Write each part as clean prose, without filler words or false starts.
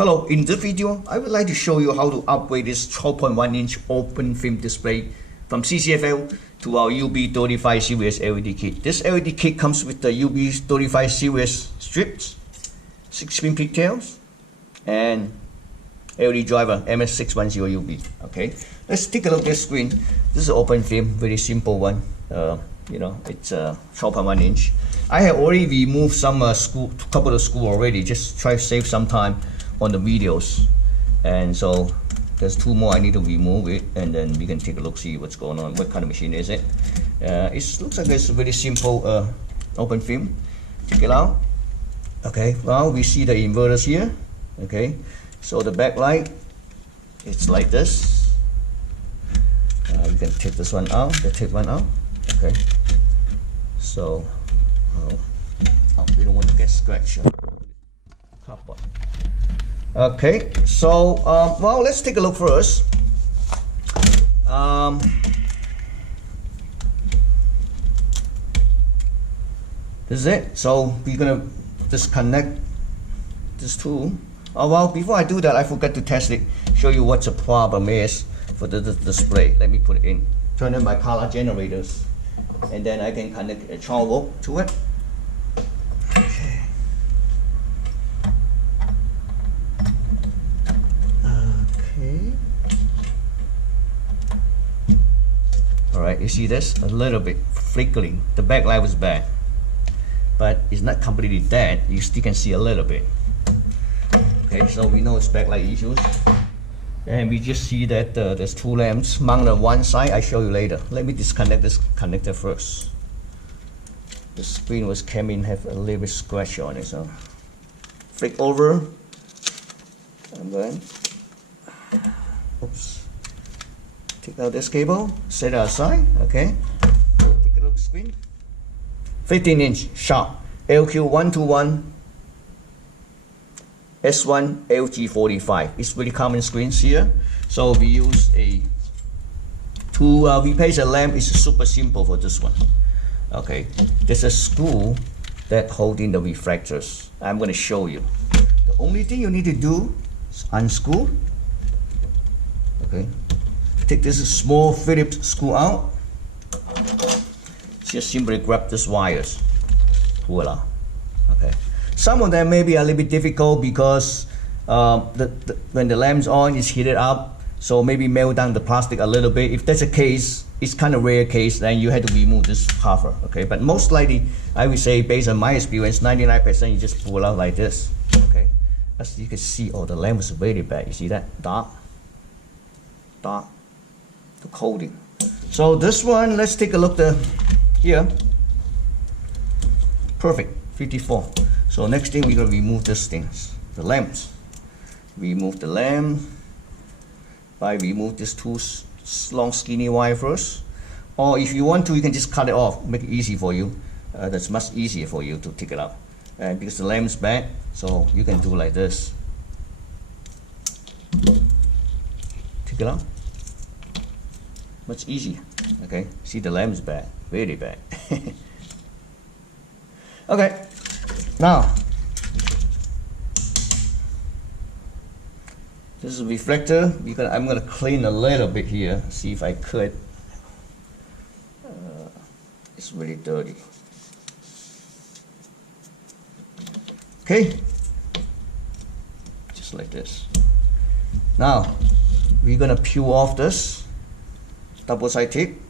Hello, in this video, I would like to show you how to upgrade this 12.1-inch open film display from CCFL to our UB35 series LED kit. This LED kit comes with the UB35 series strips, 6-pin pigtails, and LED driver MS610UB. Okay, let's take a look at this screen. This is an open film, very simple one. It's 12.1-inch. I have already removed some couple of screws already. Just try to save some time on the videos, and so there's 2 more I need to remove it, and then we can take a look, see what's going on, what kind of machine is it. It looks like it's a very simple open film. Take it out. Okay, well, we see the inverters here. Okay, so the backlight, it's like this. We can take this one out, the tip one out. Okay, so we don't want to get scratched. Cardboard. Okay, so well, let's take a look first. This is it. So we're gonna disconnect this tool. Oh well, before I do that, I forgot to test it, show you what the problem is for the display. Let me put it in. Turn on my color generators, and then I can connect a 12 volt to it. Alright, you see this? A little bit flickering. The backlight was bad, but it's not completely dead. You still can see a little bit. Okay, so we know it's backlight issues. And we just see that there's 2 lamps mounted on one side. I show you later. Let me disconnect this connector first. The screen have a little bit scratch on it, so flick over. And then, oops. Take out this cable, set it aside. Okay, take a look at the screen. 15-inch sharp LQ121S1LG45. It's really common screens here. So we use to replace a lamp is super simple for this one. Okay, there's a screw that holding the reflectors. I'm going to show you. The only thing you need to do is unscrew. Okay. Take this small Phillips screw out. Just simply grab these wires. Pull it out. Okay. Some of them may be a little bit difficult because when the lamp's on, it's heated up, so maybe melt down the plastic a little bit. If that's the case, it's kind of rare case, then you have to remove this cover. Okay. But most likely, I would say, based on my experience, 99% you just pull it out like this. Okay. As you can see, oh, the lamp is really bad. You see that? Dark. The coating. So this one, let's take a look here. Perfect, 54. So next thing we're gonna remove these things, the lamps. Remove the lamp by remove these 2 long skinny wire first. Or if you want to, you can just cut it off, make it easy for you. That's much easier for you to take it out. And because the lamp's bad, so you can do like this. Take it out. Much easier. Okay, see the lamp's bad, really bad. Okay, now this is a reflector. I'm gonna clean a little bit here. See if I could. It's really dirty. Okay, just like this. Now we're gonna peel off this double-side tape.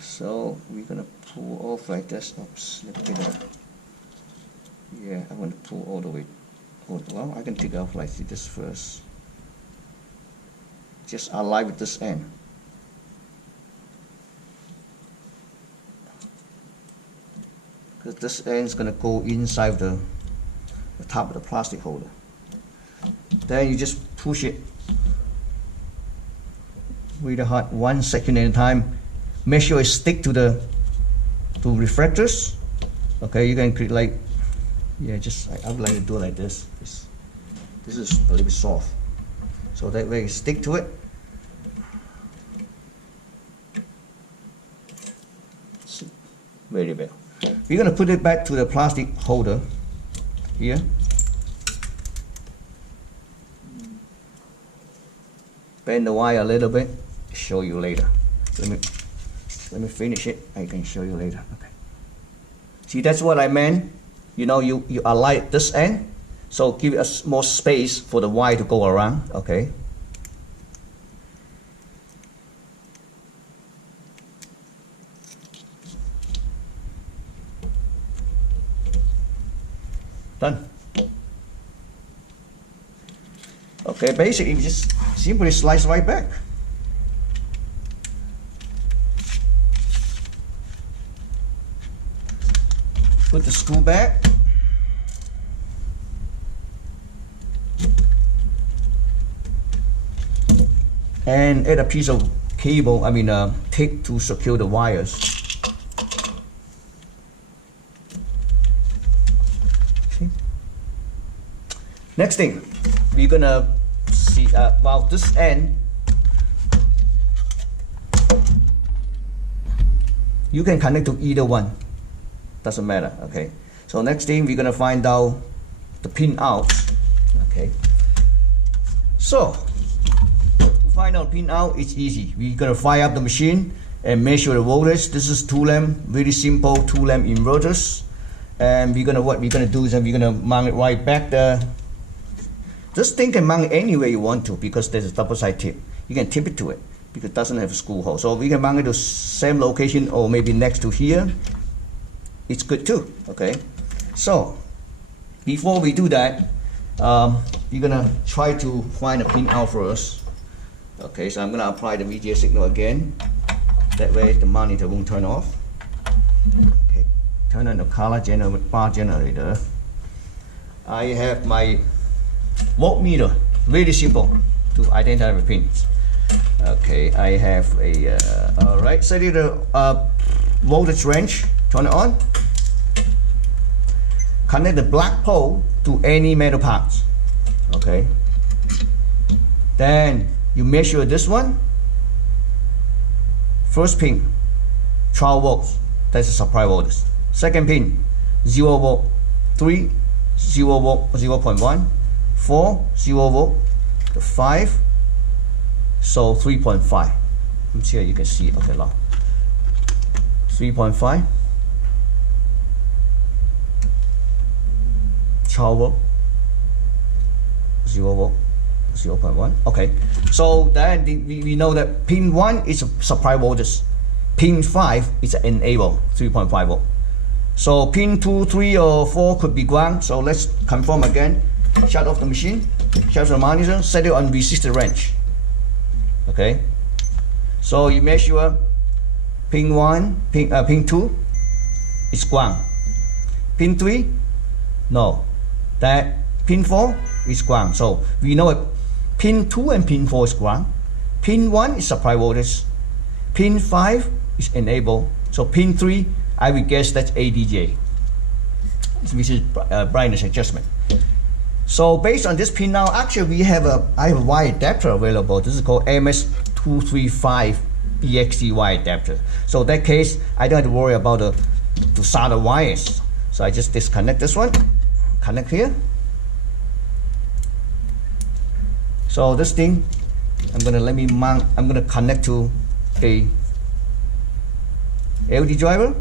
So we're gonna pull off like this. Oops, let me get it. Yeah, I want to pull all the way. Well, I can take off like this first. Just align with this end. Because this end is gonna go inside the top of the plastic holder. Then you just push it really hard, 1 second at a time. Make sure it stick to the reflectors. Okay, you can create like, yeah, just I would like to do it like this. This is a little bit soft, so that way you stick to it. Very well. We're gonna put it back to the plastic holder here. bend the wire a little bit, show you later. Let me finish it, I can show you later. Okay. See, that's what I meant. You know, you align this end, so give us more space for the wire to go around. Okay. Done. Okay, basically you just simply slice right back. Put the screw back. And add a piece of cable, tape to secure the wires. See? Next thing, we're gonna see about this end. You can connect to either one, doesn't matter. Okay. So next thing, we're gonna find out the pin out. Okay. So to find out pin out, it's easy. We're gonna fire up the machine and measure the voltage. This is 2-lamp, very simple 2-lamp inverters. And what we're gonna do is we're gonna mount it right back there. This thing can mount anywhere you want to because there's a double side tip. You can tip it to it because it doesn't have a screw hole. So we can mount it to same location or maybe next to here. It's good too. Okay. So before we do that, we're gonna try to find a pin out first. Okay. So I'm gonna apply the VGA signal again. That way the monitor won't turn off. Okay. Turn on the color bar generator. I have my voltmeter, really simple to identify the pins. Okay, I have a alright, set it voltage range, turn it on. Connect the black pole to any metal parts. Okay. Then you measure this one. First pin, 12 volts, that's the supply voltage. Second pin, 0 volt, 3, 0 volt, 0.1. 4, 0 volt, 5, so 3.5. I'm sure you can see it. Okay, now 3.5, 12 volt, 0 volt, 0.1. Okay, so then we know that pin 1 is a supply voltage, pin 5 is an enable, 3.5 volt. So pin 2, 3, or 4 could be ground. So let's confirm again. Shut off the machine, shut off the monitor, set it on resistor range. Okay. So you measure pin 1, pin 2 is ground. Pin 3, no. That pin 4 is ground. So we know it. Pin 2 and pin 4 is ground. Pin 1 is supply voltage. Pin 5 is enable. So pin 3, I would guess that's ADJ, which is brightness adjustment. So based on this pin now, actually I have a wire adapter available. This is called MS235 EXT wire adapter. So in that case, I don't have to worry about to solder wires. So I just disconnect this one, connect here. So this thing, I'm gonna connect to a LED driver.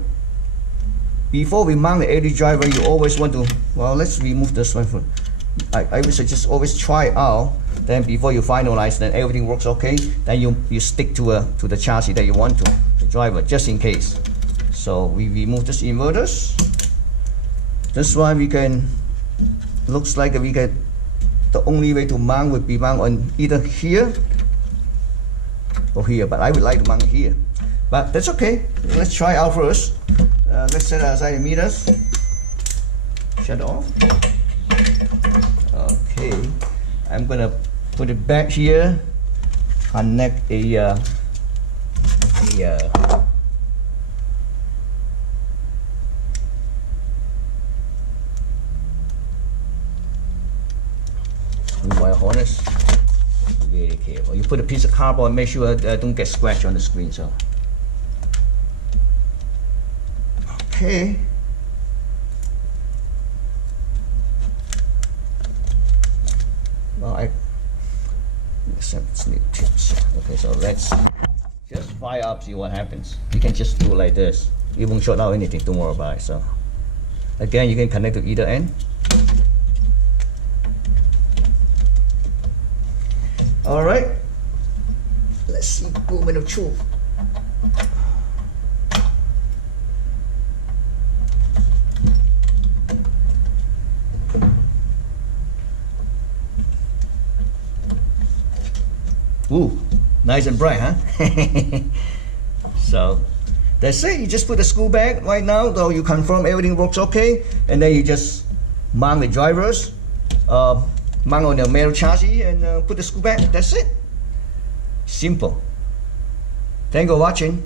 Before we mount the LED driver, you always want to, well, let's remove this one first. I would suggest always try out. Then before you finalize, then everything works okay. Then you stick to the chassis that you want to, the driver, just in case. So we remove this inverters. This one we can, looks like we get the only way to mount would be mount on either here or here. But I would like to mount here. But that's okay. Let's try out first. Let's set aside the meters. Shut off. Okay, I'm gonna put it back here. Connect a wire harness. Very careful. You put a piece of cardboard, make sure don't get scratched on the screen. So, okay. Well, I accept new tips. Okay, so let's just fire up, see what happens. You can just do like this. It won't shut out anything, don't worry about it. So again, you can connect to either end. All right, let's see, moment of truth. Ooh, nice and bright, huh? So that's it. You just put the screw back right now, though you confirm everything works okay, and then you just mount the drivers, mount on the metal chassis, and put the screw back. That's it. Simple. Thank you for watching.